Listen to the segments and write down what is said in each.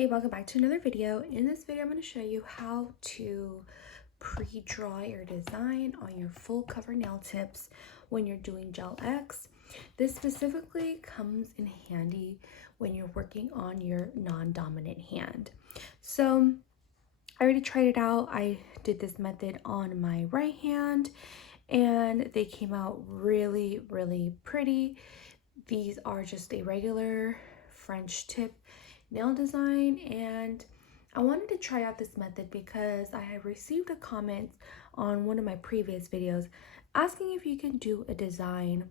Hey, welcome back to another video. In this video, I'm going to show you how to pre-draw your design on your full cover nail tips when you're doing Gel X. This specifically comes in handy when you're working on your non-dominant hand. So I already tried it out. I did this method on my right hand and they came out really, really pretty. These are just a regular French tip nail design, and I wanted to try out this method because I have received a comment on one of my previous videos asking if you can do a design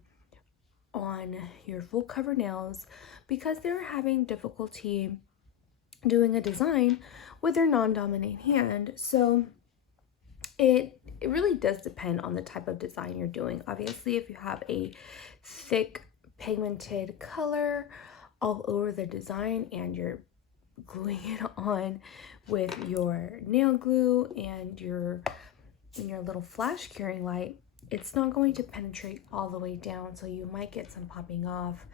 on your full cover nails because they're having difficulty doing a design with their non-dominant hand. So it really does depend on the type of design you're doing. Obviously, if you have a thick pigmented color all over the design and you're gluing it on with your nail glue and your little flash curing light, it's not going to penetrate all the way down, so you might get some popping off.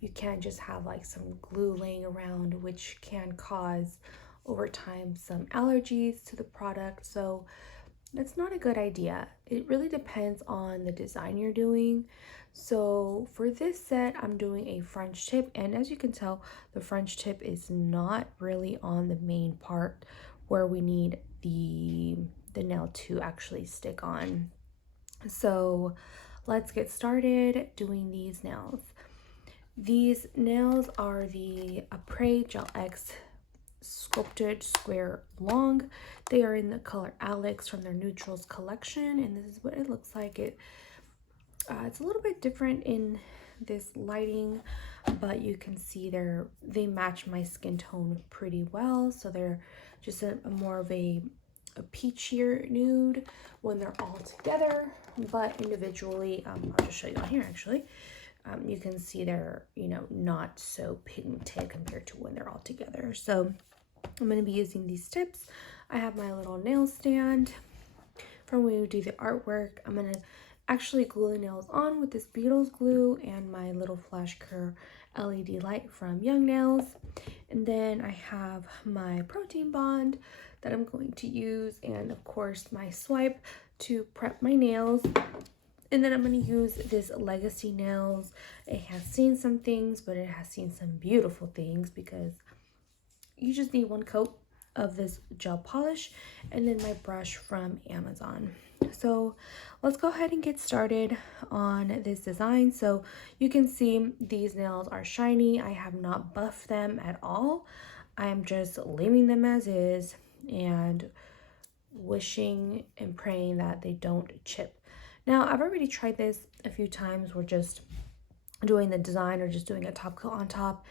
You can't just have like some glue laying around, which can cause over time some allergies to the product. So that's not a good idea. It really depends on the design you're doing. So for this set, I'm doing a French tip, and as you can tell, the French tip is not really on the main part where we need the nail to actually stick on. So let's get started doing these nails. These nails are the Après Gel X Sculpted Square Long. They are in the color Alex from their Neutrals collection, and this is what it looks like. It's a little bit different in this lighting, but you can see they match my skin tone pretty well. So they're just a more of a peachier nude when they're all together, but individually, I'll just show you on here actually. You can see they're, not so pigmented compared to when they're all together. So I'm going to be using these tips. I have my little nail stand from when we do the artwork. I'm going to actually glue the nails on with this Beetles glue and my little Flash Cure LED light from Young Nails. And then I have my protein bond that I'm going to use, and of course my swipe to prep my nails. And then I'm going to use this Legacy Nails. It has seen some things, but it has seen some beautiful things because you just need one coat of this gel polish, and then my brush from Amazon. So let's go ahead and get started on this design. So you can see these nails are shiny. I have not buffed them at all. I'm just leaving them as is and wishing and praying that they don't chip. Now, I've already tried this a few times. We're just doing the design or just doing a top coat on top,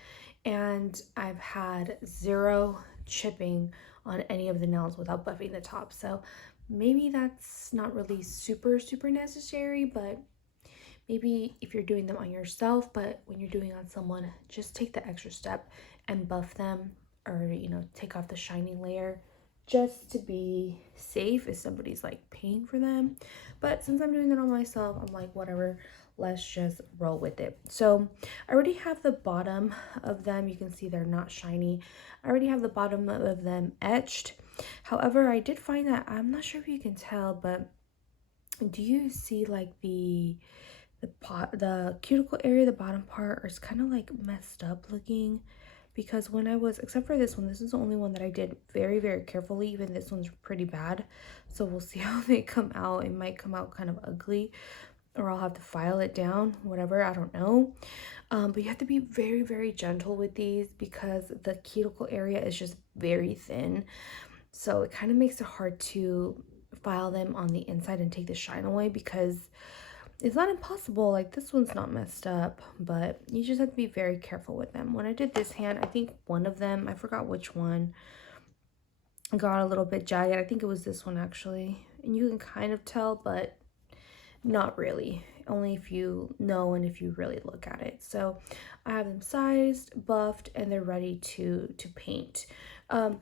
and I've had zero chipping on any of the nails without buffing the top. So maybe that's not really super necessary, but maybe if you're doing them on yourself, but when you're doing on someone, just take the extra step and buff them, or take off the shiny layer just to be safe if somebody's like paying for them. But since I'm doing it on myself, I'm like, whatever, let's just roll with it. So I already have the bottom of them. You can see they're not shiny. I already have the bottom of them etched. However, I did find that, I'm not sure if you can tell, but do you see like the cuticle area, the bottom part is kind of like messed up looking? Because when I was, except for this one, this is the only one that I did very carefully. Even this one's pretty bad, so we'll see how they come out. It might come out kind of ugly, or I'll have to file it down, whatever, I don't know. But you have to be very gentle with these because the cuticle area is just very thin, so it kind of makes it hard to file them on the inside and take the shine away, because it's not impossible. Like, this one's not messed up, but you just have to be very careful with them. When I did this hand, I think one of them, I forgot which one, got a little bit jagged. I think it was this one actually, and you can kind of tell, but not really, only if you know and if you really look at it. So I have them sized, buffed, and they're ready to paint. I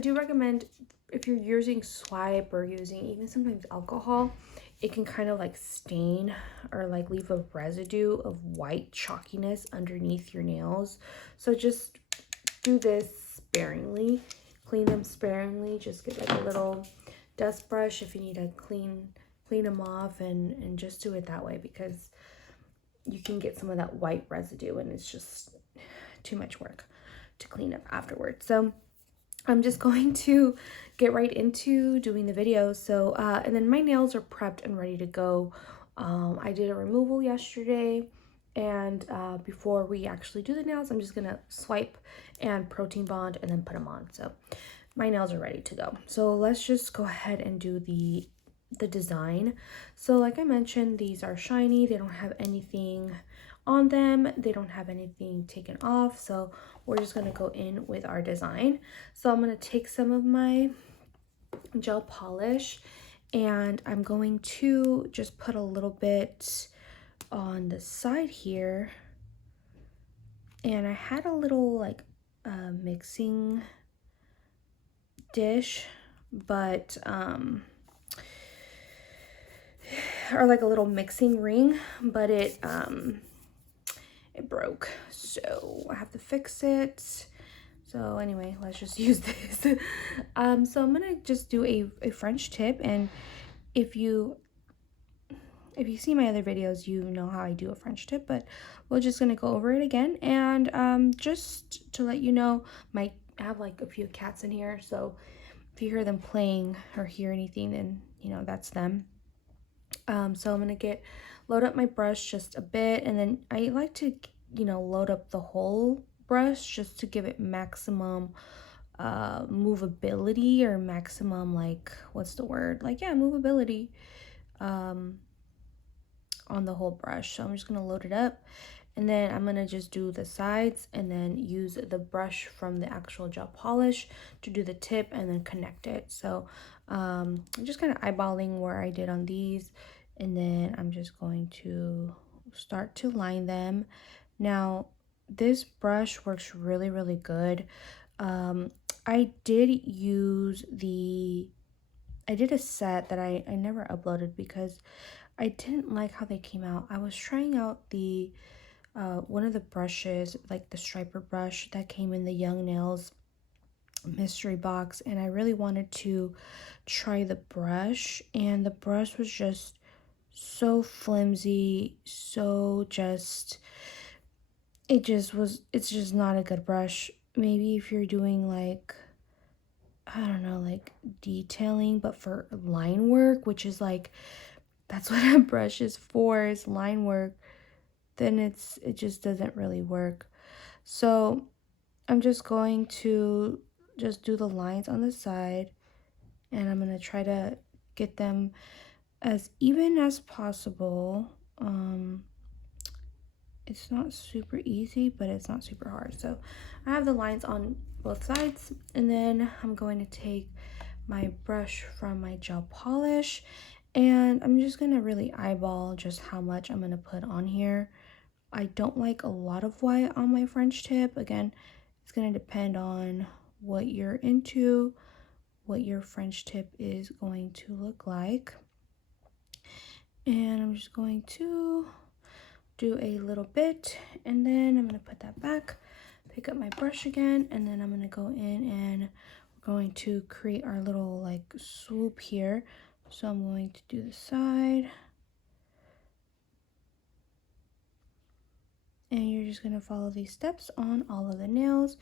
do recommend, if you're using swipe or using even sometimes alcohol, it can kind of like stain or like leave a residue of white chalkiness underneath your nails. So just do this sparingly. Clean them sparingly. Just get like a little dust brush if you need to clean them off, and just do it that way, because you can get some of that white residue and it's just too much work to clean up afterwards. So I'm just going to get right into doing the video. So and then my nails are prepped and ready to go. I did a removal yesterday, and before we actually do the nails, I'm just gonna swipe and protein bond and then put them on. So my nails are ready to go. So let's just go ahead and do the design. So like I mentioned, these are shiny. They don't have anything on them. They don't have anything taken off. So we're just going to go in with our design. So I'm going to take some of my gel polish, and I'm going to just put a little bit on the side here. And I had a little like mixing dish, but or like a little mixing ring, but it broke, so I have to fix it. So anyway, let's just use this. So I'm gonna just do a French tip, and if you see my other videos, you know how I do a French tip, but we're just gonna go over it again. And just to let you know, I have like a few cats in here, so if you hear them playing or hear anything, then you know that's them. So I'm gonna load up my brush just a bit, and then I like to, you know, load up the whole brush just to give it maximum movability, or maximum, like, what's the word, like, yeah, movability on the whole brush. So I'm just gonna load it up, and then I'm gonna just do the sides, and then use the brush from the actual gel polish to do the tip and then connect it. So I'm just kind of eyeballing where I did on these, and then I'm just going to start to line them. Now this brush works really, really good. I did a set that I never uploaded because I didn't like how they came out. I was trying out the one of the brushes, like the striper brush that came in the Young Nails mystery box, and I really wanted to try the brush, and the brush was just so flimsy, so just it's just not a good brush. Maybe if you're doing like, I don't know, like detailing, but for line work, which is like, that's what a brush is for, is line work, then it just doesn't really work. So I'm just going to just do the lines on the side, and I'm going to try to get them as even as possible. It's not super easy, but it's not super hard. So I have the lines on both sides, and then I'm going to take my brush from my gel polish, and I'm just going to really eyeball just how much I'm going to put on here. I don't like a lot of white on my French tip. Again, it's going to depend on what you're into, what your French tip is going to look like. And I'm just going to do a little bit, and then I'm going to put that back, pick up my brush again, and then I'm going to go in and we're going to create our little like swoop here. So I'm going to do the side, and you're just going to follow these steps on all of the nails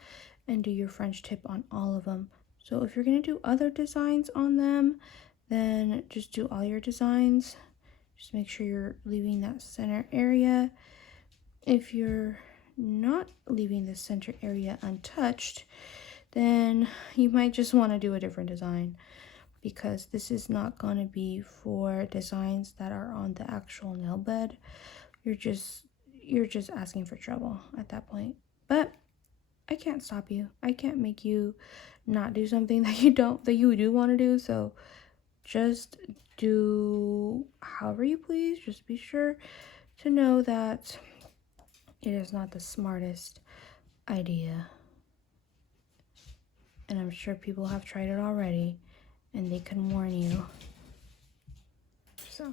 and do your French tip on all of them. So if you're going to do other designs on them, then just do all your designs. Just make sure you're leaving that center area. If you're not leaving the center area untouched, then you might just want to do a different design, because this is not going to be for designs that are on the actual nail bed. You're just asking for trouble at that point. But I can't stop you. I can't make you not do something that you do want to do. So just do however you please. Just be sure to know that it is not the smartest idea. And I'm sure people have tried it already, and they can warn you. So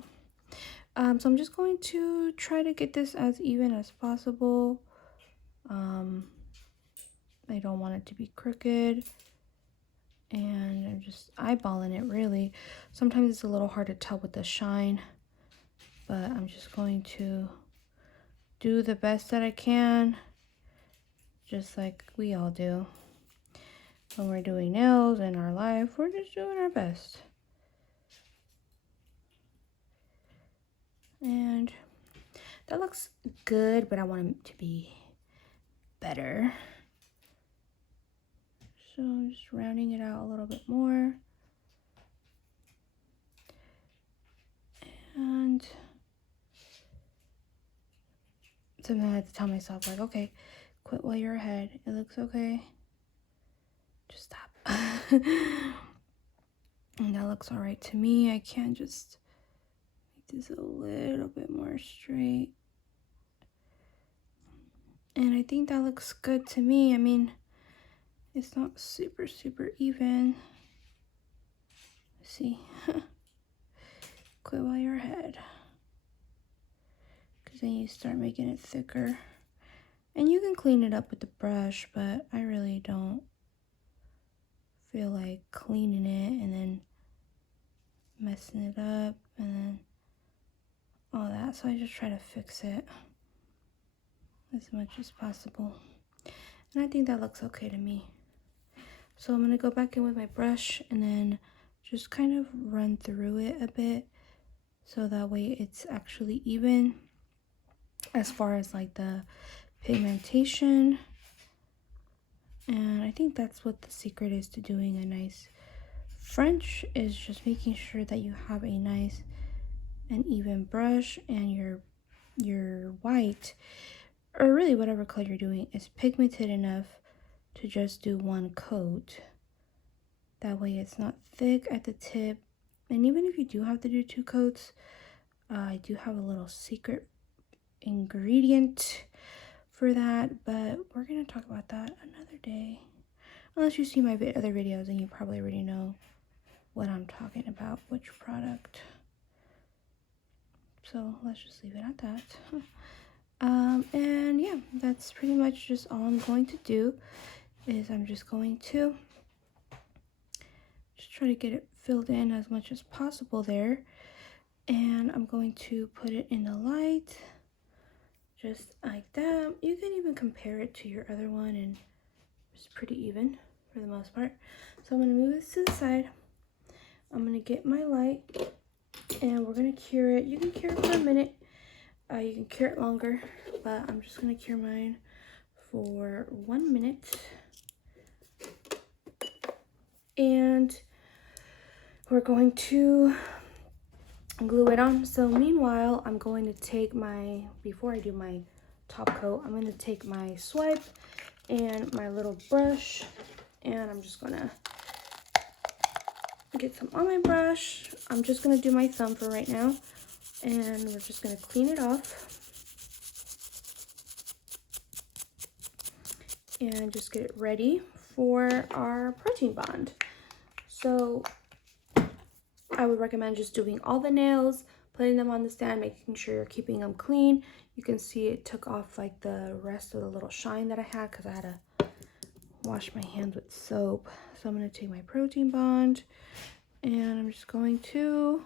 I'm just going to try to get this as even as possible. I don't want it to be crooked. And I'm just eyeballing it really. Sometimes it's a little hard to tell with the shine, but I'm just going to do the best that I can, just like we all do. When we're doing nails in our life, we're just doing our best. And that looks good, but I want it to be better. So I'm just rounding it out a little bit more. And sometimes I have to tell myself, like, okay, quit while you're ahead. It looks okay. Just stop. And that looks all right to me. I can just make this a little bit more straight. And I think that looks good to me. I mean, it's not super even. Let's see. Quit while you're ahead. Because then you start making it thicker. And you can clean it up with the brush, but I really don't feel like cleaning it and then messing it up and then all that. So I just try to fix it as much as possible. And I think that looks okay to me. So I'm going to go back in with my brush and then just kind of run through it a bit so that way it's actually even as far as like the pigmentation. And I think that's what the secret is to doing a nice French, is just making sure that you have a nice and even brush and your white, or really whatever color you're doing, is pigmented enough to just do one coat. That way it's not thick at the tip. And even if you do have to do 2 coats, I do have a little secret ingredient for that, but we're gonna talk about that another day. Unless you see my other videos and you probably already know what I'm talking about, which product. So let's just leave it at that. And yeah, that's pretty much just all I'm going to do. Is I'm just going to just try to get it filled in as much as possible there. And I'm going to put it in the light, just like that. You can even compare it to your other one, and it's pretty even for the most part. So I'm going to move this to the side. I'm going to get my light, and we're going to cure it. You can cure it for a minute. You can cure it longer, but I'm just going to cure mine for 1 minute. And we're going to glue it on. So meanwhile, I'm going to take my, before I do my top coat, I'm going to take my swipe and my little brush, and I'm just going to get some on my brush. I'm just going to do my thumb for right now, and we're just going to clean it off and just get it ready for our protein bond. So I would recommend just doing all the nails, putting them on the stand, making sure you're keeping them clean. You can see it took off like the rest of the little shine that I had because I had to wash my hands with soap. So I'm going to take my protein bond and I'm just going to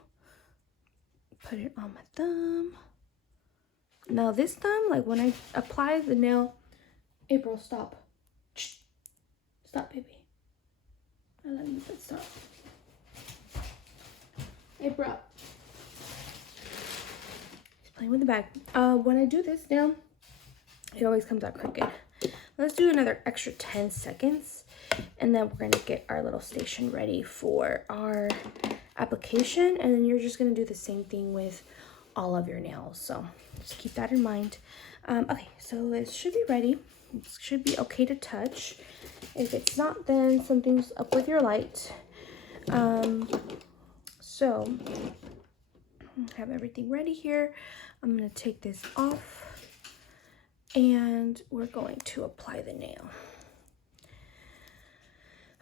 put it on my thumb. Now this thumb, like when I apply the nail, April, stop. Stop, baby. I love you, but stop. April. He's playing with the bag. When I do this nail, it always comes out crooked. Let's do another extra 10 seconds, and then we're going to get our little station ready for our application, and then you're just going to do the same thing with all of your nails. So just keep that in mind. Okay, so it should be ready. It should be okay to touch. If it's not, then something's up with your light. So I have everything ready here. I'm going to take this off and we're going to apply the nail.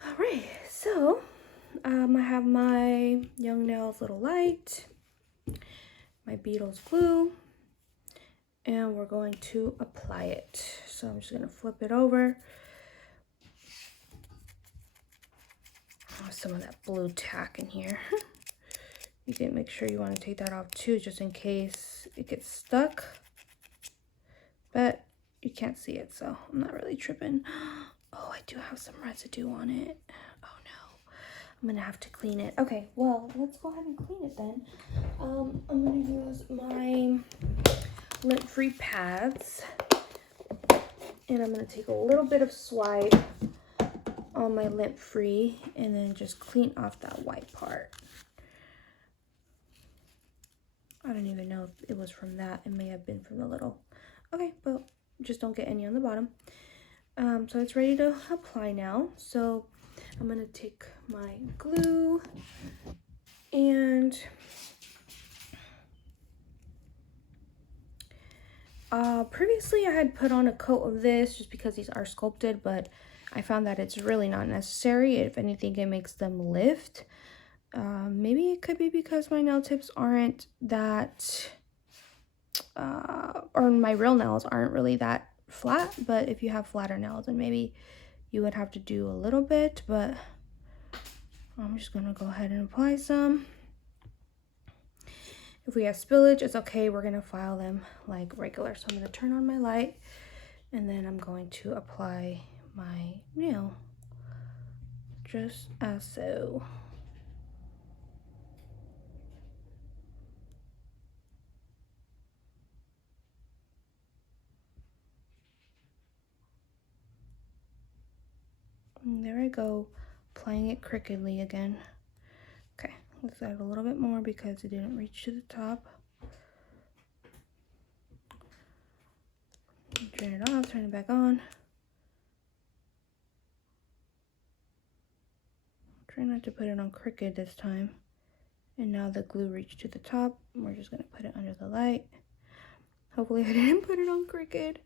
All right, so I have my Young Nails Little Light, my Beetles glue, and we're going to apply it. So I'm just going to flip it over, have some of that blue tack in here. You can make sure you want to take that off too, just in case it gets stuck. But you can't see it, so I'm not really tripping. Oh, I do have some residue on it. Oh no, I'm gonna have to clean it. Okay, well, let's go ahead and clean it then. I'm gonna use my lint-free pads, and I'm gonna take a little bit of swipe on my lint-free and then just clean off that white part. I don't even know if it was from that. It may have been from the little. Okay, but just don't get any on the bottom. So it's ready to apply now. So I'm gonna take my glue and previously I had put on a coat of this just because these are sculpted, but I found that it's really not necessary. If anything, it makes them lift. Maybe it could be because my nail tips aren't that, or my real nails aren't really that flat, but if you have flatter nails, then maybe you would have to do a little bit, but I'm just gonna go ahead and apply some. If we have spillage, it's okay. We're gonna file them like regular. So I'm gonna turn on my light and then I'm going to apply my nail just as so. And there I go, applying it crookedly again. Okay, let's add a little bit more because it didn't reach to the top. Turn it off, turn it back on. Try not to put it on crooked this time. And now the glue reached to the top. We're just gonna put it under the light. Hopefully I didn't put it on crooked.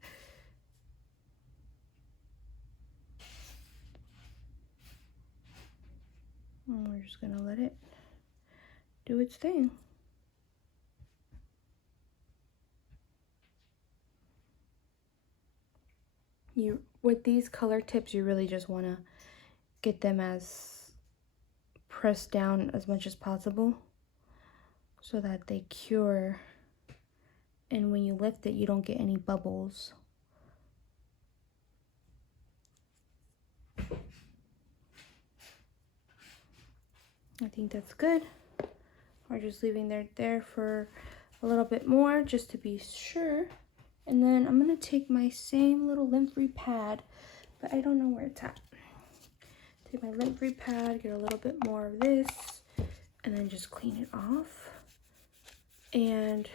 And we're just gonna let it do its thing. With these color tips, you really just wanna get them as pressed down as much as possible so that they cure, and when you lift it, you don't get any bubbles. I think that's good. We're just leaving it there for a little bit more just to be sure. And then I'm gonna take my same little lint-free pad, but I don't know where it's at. Take my lint-free pad, get a little bit more of this, and then just clean it off. And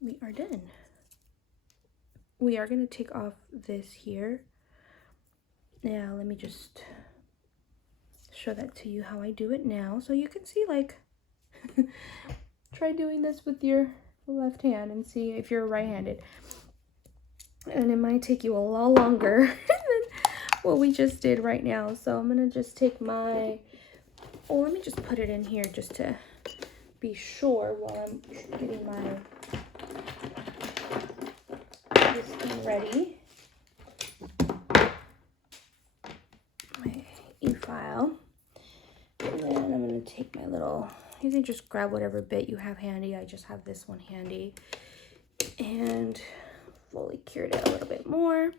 we are done. We are gonna take off this here. Now let me just show that to you how I do it now, so you can see, like, try doing this with your left hand and see if you're right-handed, and it might take you a lot longer than what we just did right now. So I'm gonna just take my, oh, let me just put it in here just to be sure while I'm getting this thing ready. My e-file. And then I'm going to take my little, you can just grab whatever bit you have handy. I just have this one handy. And fully cured it a little bit more.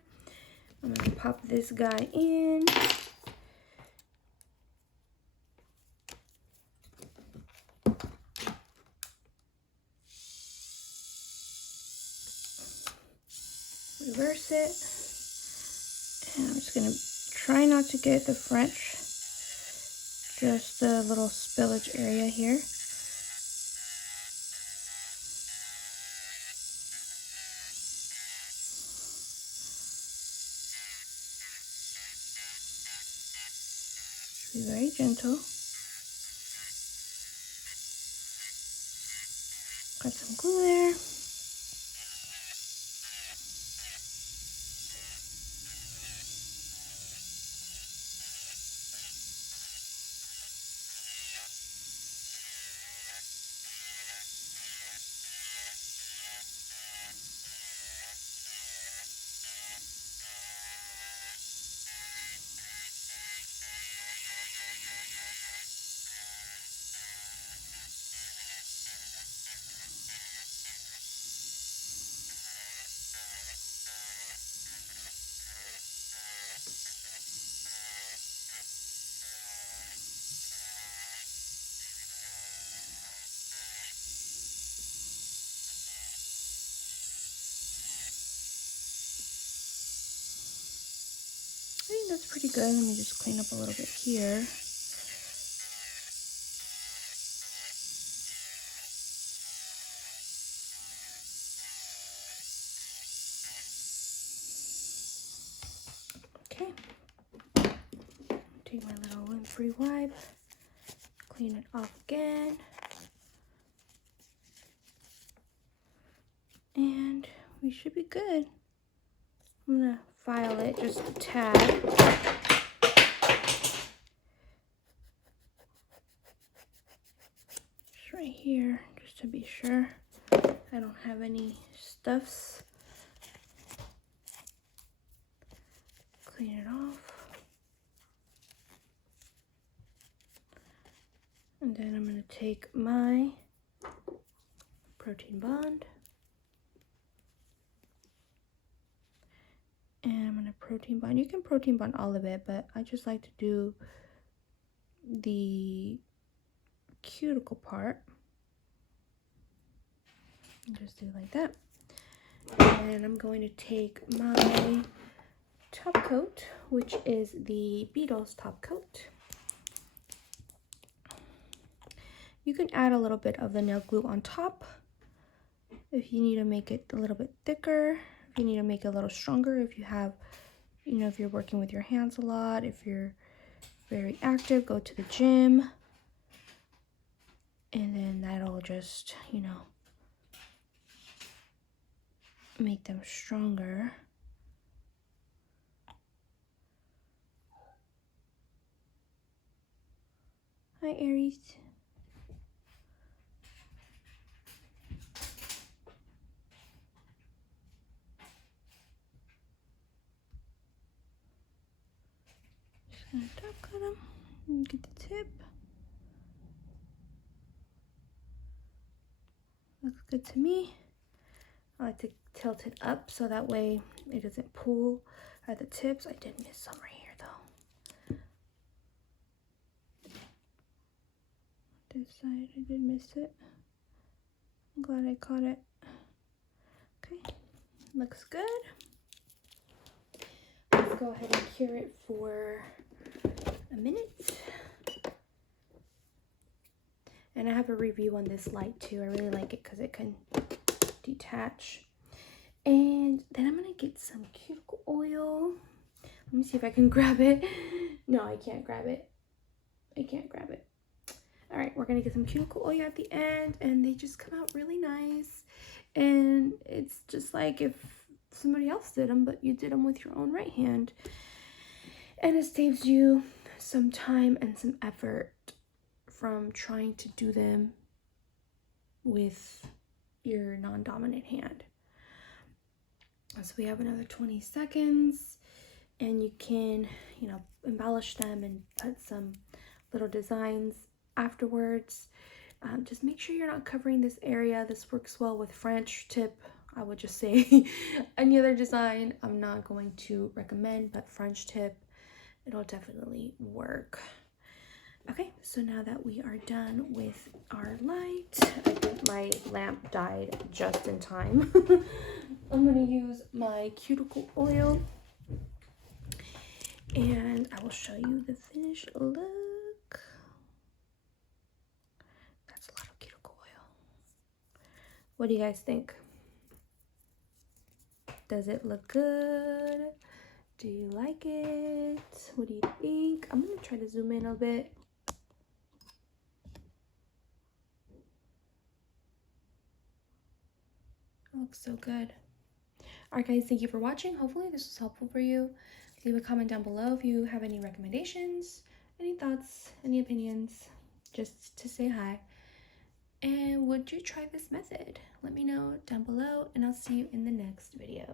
I'm going to pop this guy in. Reverse it. And I'm just going to try not to get the French. Just the little spillage area here. Be very gentle. Got some glue there. think that's pretty good. Let me just clean up a little bit here. Okay. Take my little lint-free wipe, clean it off again. And we should be good. I'm gonna file it just a tad. Just right here, just to be sure I don't have any stuffs. Clean it off. And then I'm gonna take my Protein Bond. And I'm gonna Protein Bond. You can Protein Bond all of it, but I just like to do the cuticle part. And just do it like that. And I'm going to take my top coat, which is the Beetles top coat. You can add a little bit of the nail glue on top if you need to make it a little bit thicker, if you need to make it a little stronger, if you have, you know, if you're working with your hands a lot, if you're very active, go to the gym, and then that'll just, you know, make them stronger. Hi, Aries. Just gonna top cut them and get the tip. Looks good to me. I like to tilt it up so that way it doesn't pull at the tips. I did miss some right here though. This side, I did miss it. I'm glad I caught it. Okay, looks good. Let's go ahead and cure it for a minute. And I have a review on this light too. I really like it because it can detach. And then I'm gonna get some cuticle oil. Let me see if I can grab it. No, I can't grab it. I can't grab it. All right, we're gonna get some cuticle oil at the end, and they just come out really nice. And it's just like if somebody else did them, but you did them with your own right hand. And it saves you some time and some effort from trying to do them with your non-dominant hand. So we have another 20 seconds, and you can, you know, embellish them and put some little designs afterwards. Just make sure you're not covering this area. This works well with French tip. I would just say any other design I'm not going to recommend, but French tip, it'll definitely work. Okay, so now that we are done with our light, I think my lamp died just in time. I'm gonna use my cuticle oil, and I will show you the finished look. That's a lot of cuticle oil. What do you guys think? Does it look good? Do you like it? What do you think? I'm gonna try to zoom in a bit. It looks so good. Alright guys, thank you for watching. Hopefully this was helpful for you. Leave a comment down below if you have any recommendations, any thoughts, any opinions, just to say hi. And would you try this method? Let me know down below, and I'll see you in the next video.